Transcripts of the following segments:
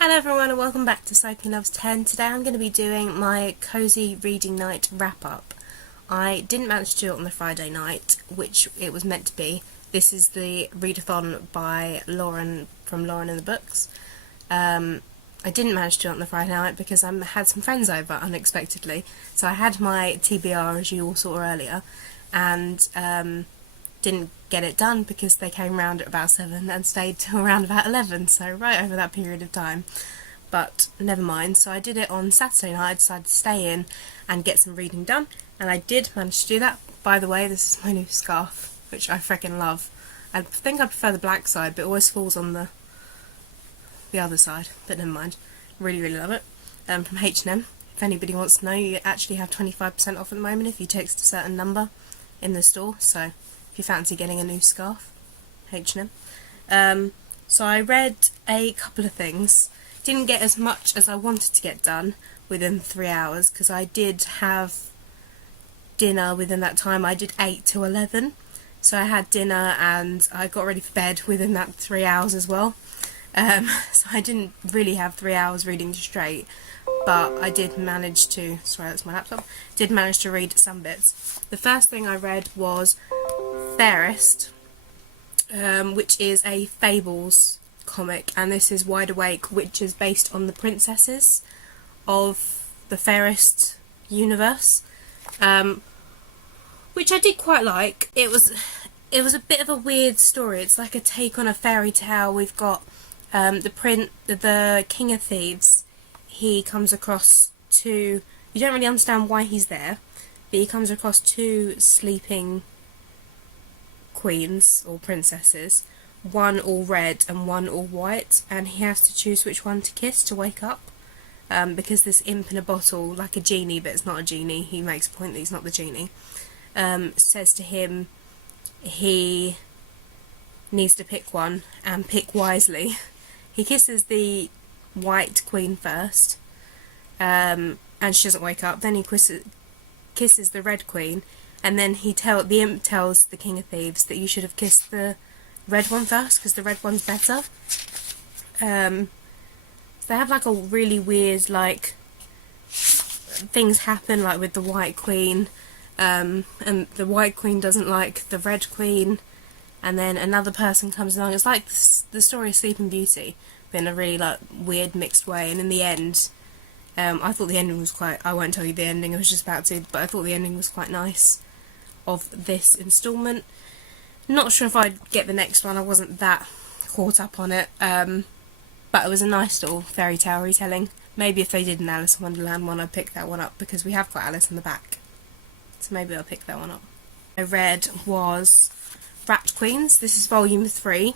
Hello everyone and welcome back to Sophie Loves 10. Today I'm going to be doing my Cosy Reading Night wrap-up. I didn't manage to do it on the Friday night, which it was meant to be. This is the readathon by Lauren, from Lauren and the Books. I didn't manage to do it on the Friday night because I had some friends over unexpectedly. So I had my TBR, as you all saw earlier, and didn't get it done because they came round at about 7 and stayed till around about 11, so right over that period of time. But never mind, so I did it on Saturday night. I decided to stay in and get some reading done, and I did manage to do that. By the way, this is my new scarf, which I freaking love. I think I prefer the black side, but it always falls on the other side, but never mind. Really, really love it. From H&M. If anybody wants to know, you actually have 25% off at the moment if you text a certain number in the store, so if you fancy getting a new scarf, H&M. So I read a couple of things. Didn't get as much as I wanted to get done within 3 hours because I did have dinner within that time. I did 8 to 11, so I had dinner and I got ready for bed within that 3 hours as well. So I didn't really have 3 hours reading straight, but I did manage to, sorry that's my laptop, did manage to read some bits. The first thing I read was Fairest, which is a Fables comic, and this is Wide Awake, which is based on the princesses of the Fairest universe, which I did quite like. It was a bit of a weird story. It's like a take on a fairy tale. We've got the King of Thieves. He comes across two, you don't really understand why he's there, but he comes across two sleeping queens or princesses, one all red and one all white, and he has to choose which one to kiss to wake up, because this imp in a bottle, like a genie but it's not a genie, he makes a point that he's not the genie, says to him he needs to pick one and pick wisely. He kisses the white queen first, and she doesn't wake up. Then he kisses the red queen, and then the imp tells the King of Thieves that you should have kissed the red one first because the red one's better. So they have like a really weird, like, things happen like with the white queen, and the white queen doesn't like the red queen, and then another person comes along. It's like the story of Sleeping Beauty, but in a really like weird mixed way. And in the end, I thought the ending was quite, I won't tell you the ending, I was just about to, but I thought the ending was quite nice of this instalment. Not sure if I'd get the next one, I wasn't that caught up on it, but it was a nice little fairy tale retelling. Maybe if they did an Alice in Wonderland one, I'd pick that one up because we have got Alice in the back, so maybe I'll pick that one up. I read was Rat Queens. This is volume 3.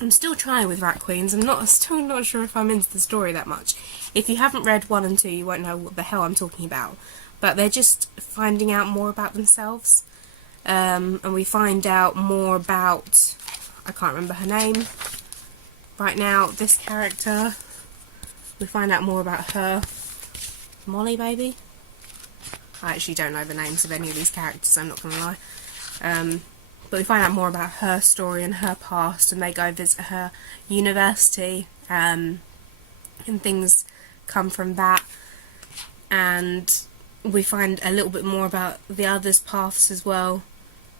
I'm still trying with Rat Queens. Still not sure if I'm into the story that much. If you haven't read 1 and 2, you won't know what the hell I'm talking about. But they're just finding out more about themselves. And we find out more about, I can't remember her name right now, this character. We find out more about her. Molly, maybe? I actually don't know the names of any of these characters, I'm not going to lie. But we find out more about her story and her past, and they go visit her university, and things come from that. And we find a little bit more about the others' paths as well.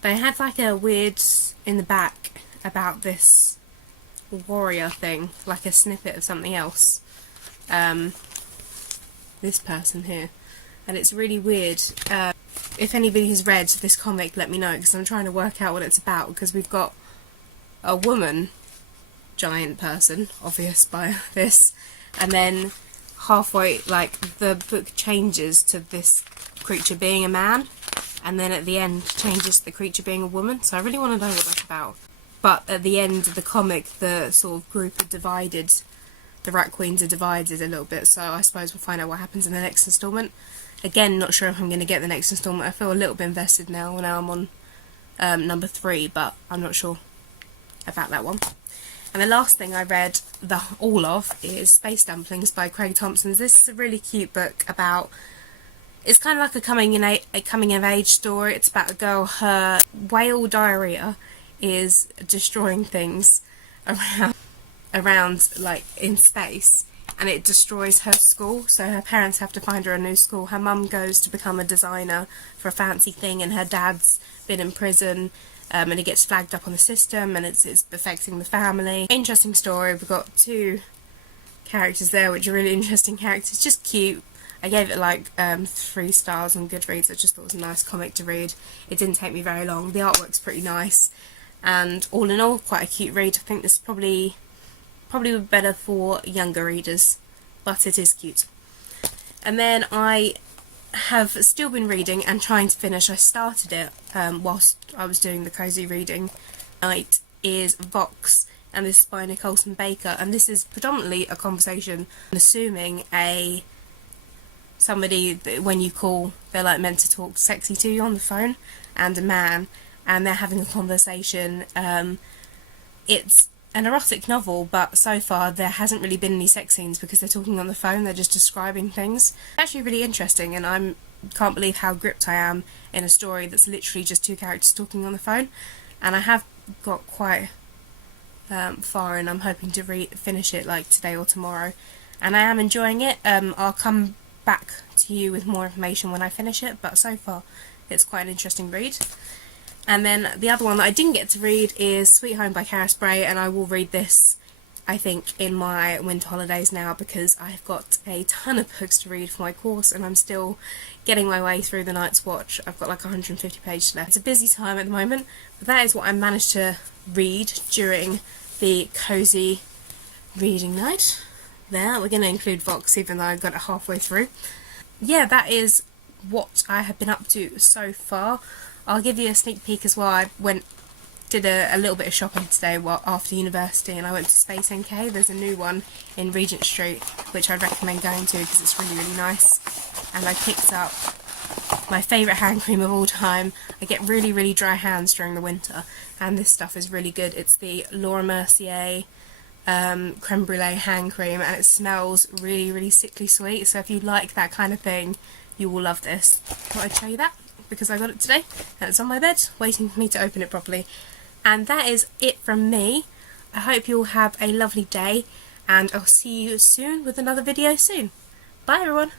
They had like a weird in the back about this warrior thing, like a snippet of something else. This person here, and it's really weird. If anybody has read this comic, let me know, because I'm trying to work out what it's about, because we've got a woman giant person, obvious by this, and then halfway, like, the book changes to this creature being a man, and then at the end changes to the creature being a woman, so I really want to know what that's about. But at the end of the comic, the sort of group are divided, the Rat Queens are divided a little bit, so I suppose we'll find out what happens in the next instalment. Again, not sure if I'm going to get the next instalment. I feel a little bit invested now I'm on number 3, but I'm not sure about that one. And the last thing I read all of is Space Dumplings by Craig Thompson. This is a really cute book about, it's kind of like a coming of age story. It's about a girl, her whale diarrhea is destroying things around around like in space, and it destroys her school, so her parents have to find her a new school. Her mum goes to become a designer for a fancy thing, and her dad's been in prison, and it gets flagged up on the system, and it's affecting the family. Interesting story. We've got two characters there which are really interesting characters, just cute. I gave it like 3 stars on Goodreads. I just thought it was a nice comic to read. It didn't take me very long. The artwork's pretty nice, and all in all, quite a cute read. I think this is probably better for younger readers, but it is cute. And then I have still been reading and trying to finish. I started it whilst I was doing the Cosy Reading Night, is Vox, and this is by Nicole Baker, and this is predominantly a conversation. I'm assuming somebody that when you call, they're like meant to talk sexy to you on the phone, and a man, and they're having a conversation. It's an erotic novel, but so far there hasn't really been any sex scenes because they're talking on the phone, they're just describing things. It's actually really interesting, and I can't believe how gripped I am in a story that's literally just 2 characters talking on the phone. And I have got quite far, and I'm hoping to finish it like today or tomorrow, and I am enjoying it. I'll come back to you with more information when I finish it, but so far it's quite an interesting read. And then the other one that I didn't get to read is Sweet Home by Cara Spray, and I will read this, I think, in my winter holidays now, because I've got a ton of books to read for my course, and I'm still getting my way through the Night's Watch. I've got like 150 pages left. It's a busy time at the moment, but that is what I managed to read during the Cosy Reading Night. There, we're going to include Vox, even though I got it halfway through. Yeah, that is what I have been up to so far. I'll give you a sneak peek as well. I did a little bit of shopping today after university, and I went to Space NK. There's a new one in Regent Street which I'd recommend going to because it's really, really nice. And I picked up my favourite hand cream of all time. I get really, really dry hands during the winter, and this stuff is really good. It's the Laura Mercier creme brulee hand cream, and it smells really, really sickly sweet, so if you like that kind of thing, you will love this. Thought I'd show you that because I got it today and it's on my bed waiting for me to open it properly. And that is it from me. I hope you'll have a lovely day, and I'll see you soon with another video soon. Bye everyone.